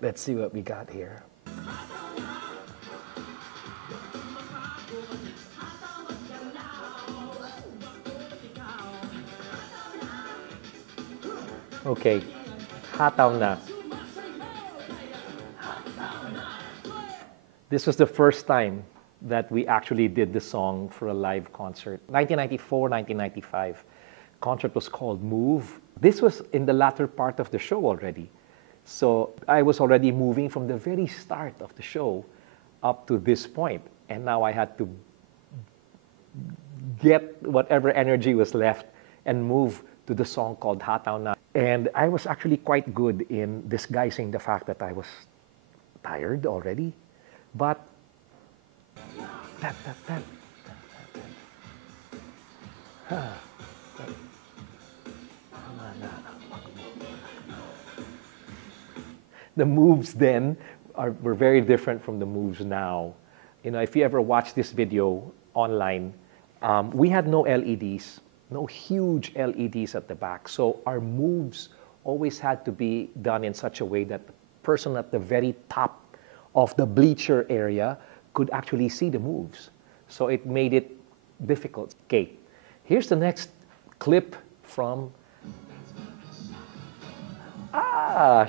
let's see what we got here. Okay, Hataw Na. This was the first time that we actually did the song for a live concert. 1994, 1995. Concert was called Move. This was in the latter part of the show already. So I was already moving from the very start of the show up to this point. And now I had to get whatever energy was left and move to the song called Hataw Na. And I was actually quite good in disguising the fact that I was tired already. But the moves then were very different from the moves now. You know, if you ever watch this video online, we had no LEDs, no huge LEDs at the back. So our moves always had to be done in such a way that the person at the very top of the bleacher area could actually see the moves. So it made it difficult. Okay, here's the next clip from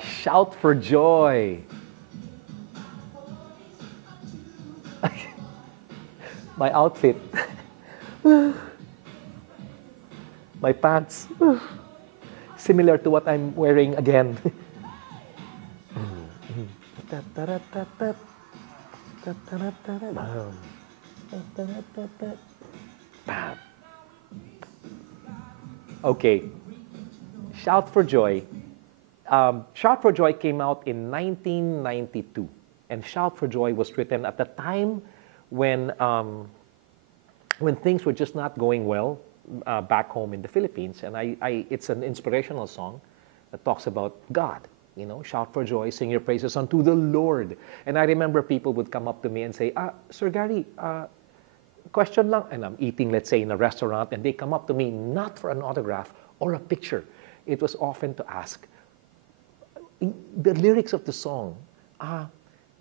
Shout for Joy. My outfit. My pants. Similar to what I'm wearing again. Okay, Shout for Joy. Shout for Joy came out in 1992, and Shout for Joy was written at the time when things were just not going well back home in the Philippines. And it's an inspirational song that talks about God. You know, shout for joy, sing your praises unto the Lord. And I remember people would come up to me and say, Sir Gary, question lang. And I'm eating, let's say, in a restaurant, and they come up to me not for an autograph or a picture. It was often to ask, the lyrics of the song,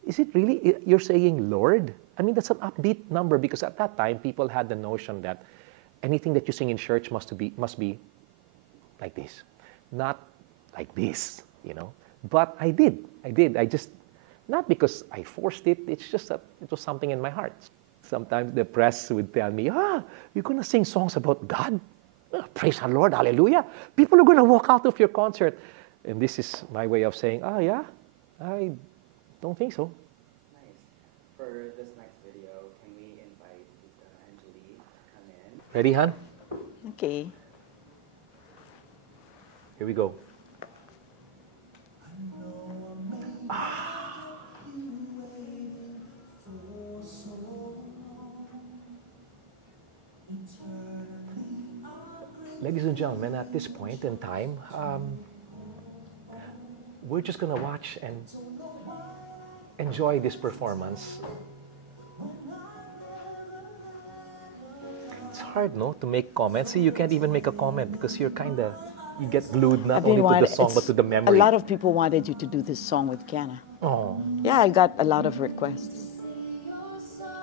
is it really, you're saying Lord? I mean, that's an upbeat number, because at that time, people had the notion that anything that you sing in church must be like this, not like this, you know. But I did. I just, not because I forced it, it's just that it was something in my heart. Sometimes the press would tell me, you're going to sing songs about God? Praise the Lord, hallelujah. People are going to walk out of your concert. And this is my way of saying, yeah, I don't think so. Nice. For this next video, can we invite Angeli to come in? Ready, Han? Okay. Here we go. Ladies and gentlemen, at this point in time, we're just going to watch and enjoy this performance. It's hard, no, to make comments. See, you can't even make a comment because you get glued not only to the song but to the memory. A lot of people wanted you to do this song with Kiana. Oh. Yeah, I got a lot of requests.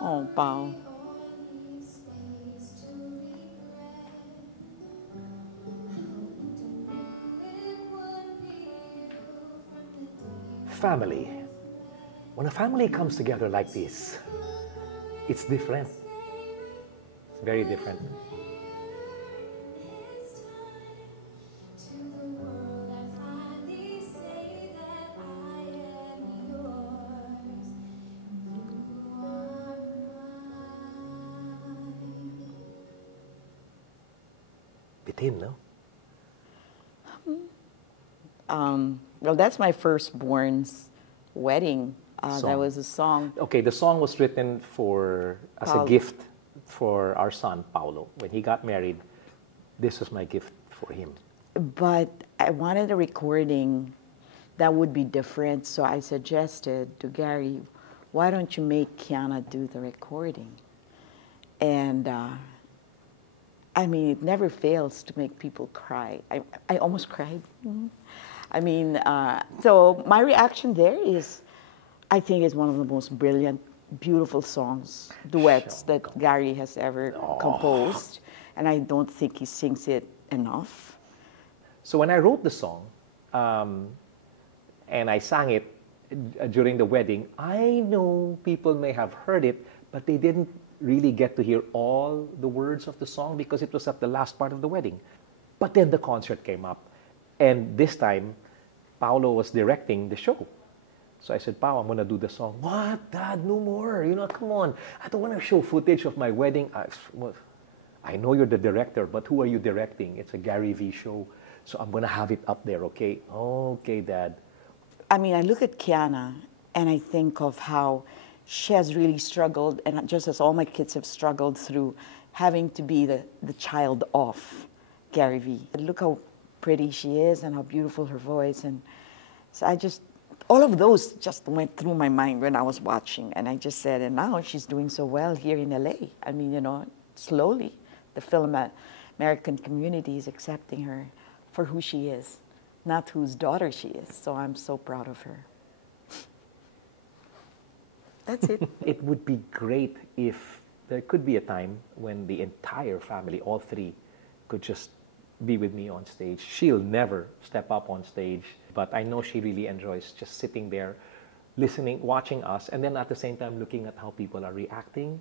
Oh, Paolo. Family. When a family comes together like this, it's different. It's very different. Bitin, no? Well, that's my firstborn's wedding. That was a song. Okay, the song was written as a gift for our son, Paolo. When he got married, this was my gift for him. But I wanted a recording that would be different, so I suggested to Gary, why don't you make Kiana do the recording? And I mean, it never fails to make people cry. I almost cried. I mean, so my reaction there is, I think it's one of the most brilliant, beautiful songs, duets that Gary has ever composed. And I don't think he sings it enough. So when I wrote the song, and I sang it during the wedding, I know people may have heard it, but they didn't really get to hear all the words of the song because it was at the last part of the wedding. But then the concert came up, and this time, Paolo was directing the show. So I said, Pao, I'm going to do the song. What, Dad? No more. You know, come on. I don't want to show footage of my wedding. I know you're the director, but who are you directing? It's a Gary V show. So I'm going to have it up there, okay? Okay, Dad. I mean, I look at Kiana, and I think of how she has really struggled, and just as all my kids have struggled through having to be the child of Gary V. Look how pretty she is and how beautiful her voice. And so all of those just went through my mind when I was watching. And I just said, and now she's doing so well here in LA. I mean, you know, slowly the American community is accepting her for who she is, not whose daughter she is. So I'm so proud of her. That's it. It would be great if there could be a time when the entire family, all three, could just be with me on stage. She'll never step up on stage, but I know she really enjoys just sitting there, listening, watching us, and then at the same time looking at how people are reacting.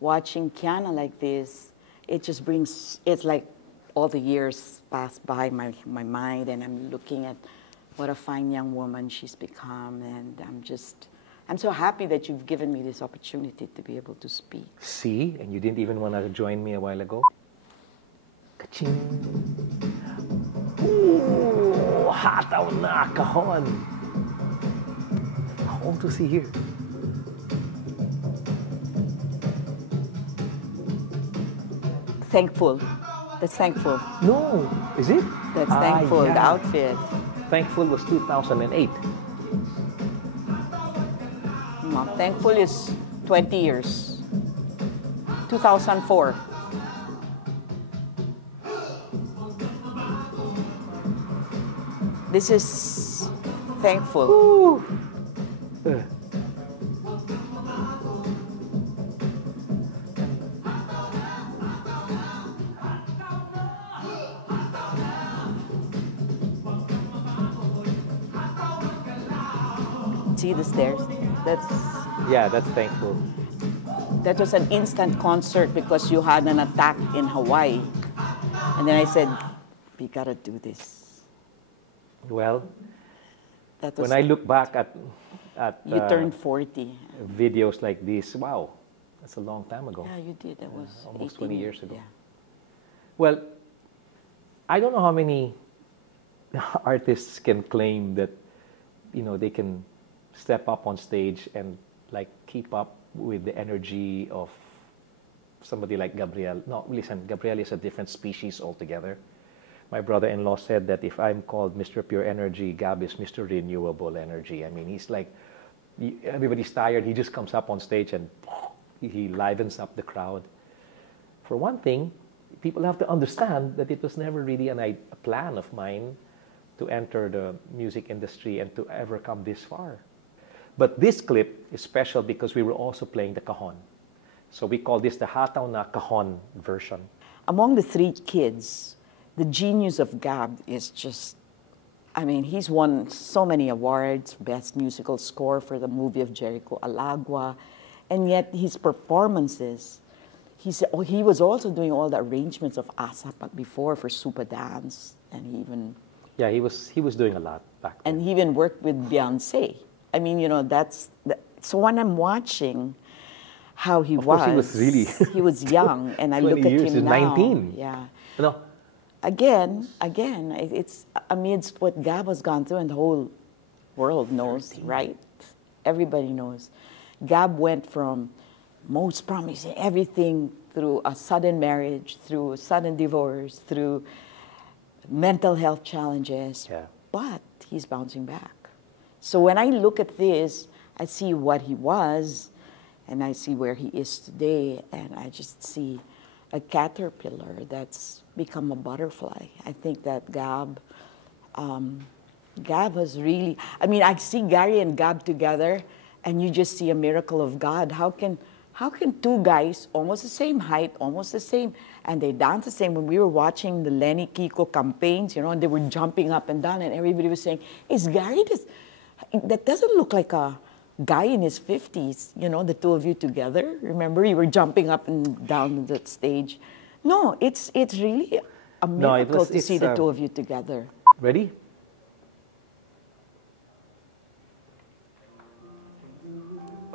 Watching Kiana like this, it just brings, it's like all the years pass by my mind, and I'm looking at what a fine young woman she's become, and I'm so happy that you've given me this opportunity to be able to speak. See? And you didn't even want to join me a while ago? Ka-ching! Ooh! Hataw na! Kahon! I want to see here. Thankful. That's thankful. No! Is it? That's thankful, yeah. the outfit. Thankful was 2008. Thankful is 20 years. 2004. This is thankful. Ooh. See the stairs? That's thankful. That was an instant concert because you had an attack in Hawaii. And then I said, we gotta do this. Well, That was when I look back at you turned 40. videos like this, wow, that's a long time ago. Yeah, you did. That was Almost 18 20 years ago. Yeah. Well, I don't know how many artists can claim that, you know, they can step up on stage and like keep up with the energy of somebody like Gabriel. No, listen, Gabriel is a different species altogether. My brother-in-law said that if I'm called Mr. Pure Energy, Gab is Mr. Renewable Energy. I mean, he's like, everybody's tired, he just comes up on stage and he livens up the crowd. For one thing, people have to understand that it was never really a plan of mine to enter the music industry and to ever come this far. But this clip is special because we were also playing the cajon. So we call this the Hataw Na cajon version. Among the three kids, the genius of Gab is just, I mean, he's won so many awards, Best Musical Score for the movie of Jericho Alagua, and yet his performances, he was also doing all the arrangements of ASAP before for Super Dance, and he even... Yeah, he was doing a lot back then. And he even worked with Beyonce. I mean, you know, so when I'm watching how he of course he was really... he was young, and I look at years, him now. 19. Yeah. No. Again, it's amidst what Gab has gone through, and the whole world knows, 13. Right? Everybody knows. Gab went from most promising everything through a sudden marriage, through a sudden divorce, through mental health challenges, but he's bouncing back. So when I look at this, I see what he was, and I see where he is today, and I just see a caterpillar that's become a butterfly. I think that Gab Gab was really, I mean, I see Gary and Gab together, and you just see a miracle of God. How can two guys, almost the same height, almost the same, and they dance the same? When we were watching the Lenny Kiko campaigns, you know, and they were jumping up and down, and everybody was saying, is Gary this? That doesn't look like a guy in his 50s, you know, the two of you together. Remember, you were jumping up and down that stage. No, it's really a miracle to see the two of you together. Ready?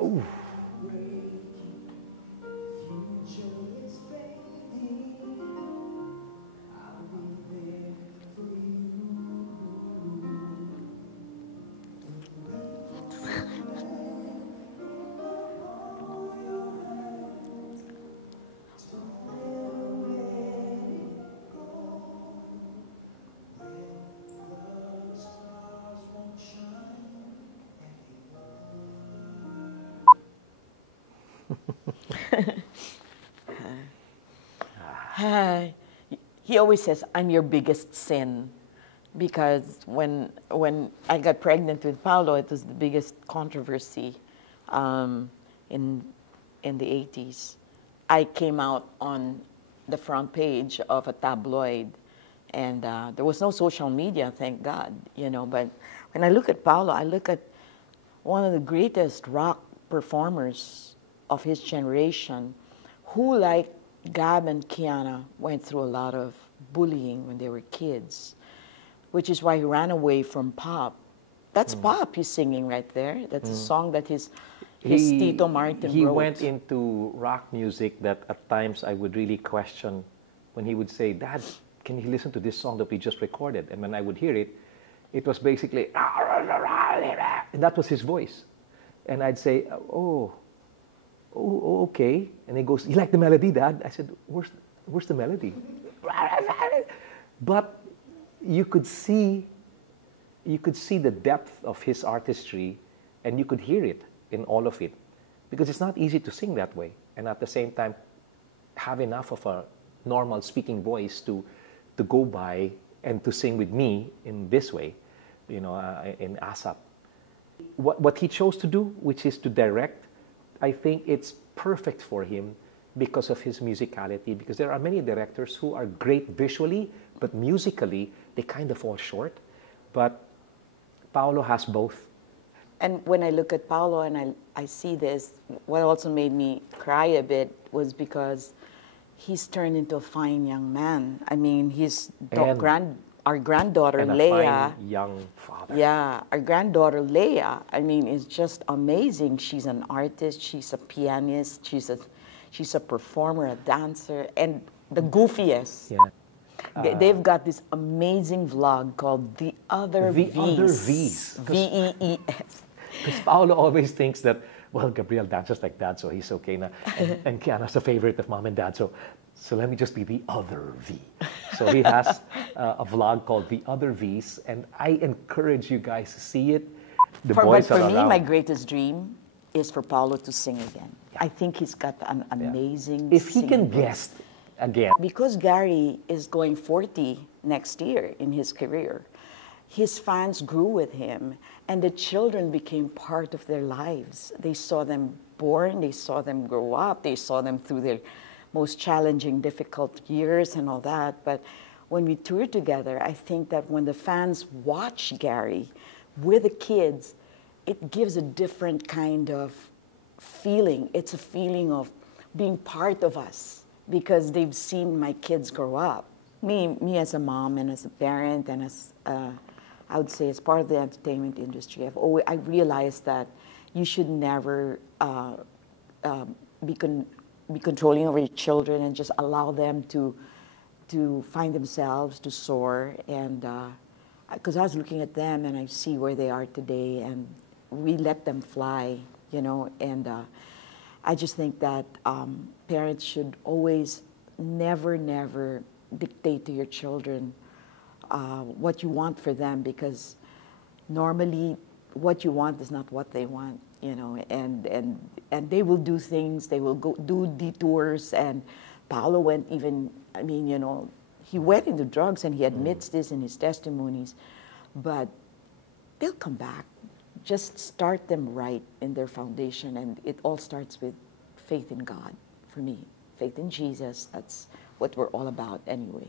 Ooh. He always says, I'm your biggest sin. Because when I got pregnant with Paolo, it was the biggest controversy in the 80s. I came out on the front page of a tabloid, and there was no social media, thank God, you know. But when I look at Paolo, I look at one of the greatest rock performers of his generation, who, like Gab and Kiana, went through a lot of bullying when they were kids, which is why he ran away from pop. That's pop he's singing right there. That's a song that his Tito Martin wrote. He went into rock music that at times I would really question when he would say, Dad, can you listen to this song that we just recorded? And when I would hear it, it was basically, and that was his voice. And I'd say, oh, okay. And he goes, you like the melody, Dad? I said, where's the melody? But you could see the depth of his artistry, and you could hear it in all of it, because it's not easy to sing that way, and at the same time have enough of a normal speaking voice to go by and to sing with me in this way, you know, in ASAP. What he chose to do, which is to direct, I think it's perfect for him because of his musicality, because there are many directors who are great visually, but musically, they kind of fall short. But Paolo has both. And when I look at Paolo and I see this, what also made me cry a bit was because he's turned into a fine young man. I mean, our granddaughter, and a Leia. fine young father. Yeah, our granddaughter, Leia, I mean, is just amazing. She's an artist, she's a pianist, she's a performer, a dancer, and the goofiest. Yeah. They've got this amazing vlog called The Other V's. The Other V's. V-E-E-S. Because Paolo always thinks that, well, Gabriel dances like Dad, so he's okay na. And Kiana's a favorite of Mom and Dad, so let me just be the other V. So he has a vlog called The Other V's, and I encourage you guys to see it. For me, my greatest dream is for Paolo to sing again. Yeah. I think he's got an amazing If he can guest again. Because Gary is going 40 next year in his career, his fans grew with him, and the children became part of their lives. They saw them born, they saw them grow up, they saw them through their most challenging, difficult years and all that. But when we toured together, I think that when the fans watch Gary with the kids, it gives a different kind of feeling. It's a feeling of being part of us because they've seen my kids grow up. Me as a mom and as a parent and as, I would say, as part of the entertainment industry, I realized that you should never be controlling over your children and just allow them to find themselves, to soar. And because I was looking at them and I see where they are today, and we let them fly, you know. And I just think that parents should always never dictate to your children what you want for them, because normally what you want is not what they want, you know, and they will do things, they will go do detours, and Paolo went even, I mean, you know, he went into drugs and he admits this in his testimonies, but they'll come back. Just start them right in their foundation, and it all starts with faith in God, for me. Faith in Jesus, that's what we're all about anyway.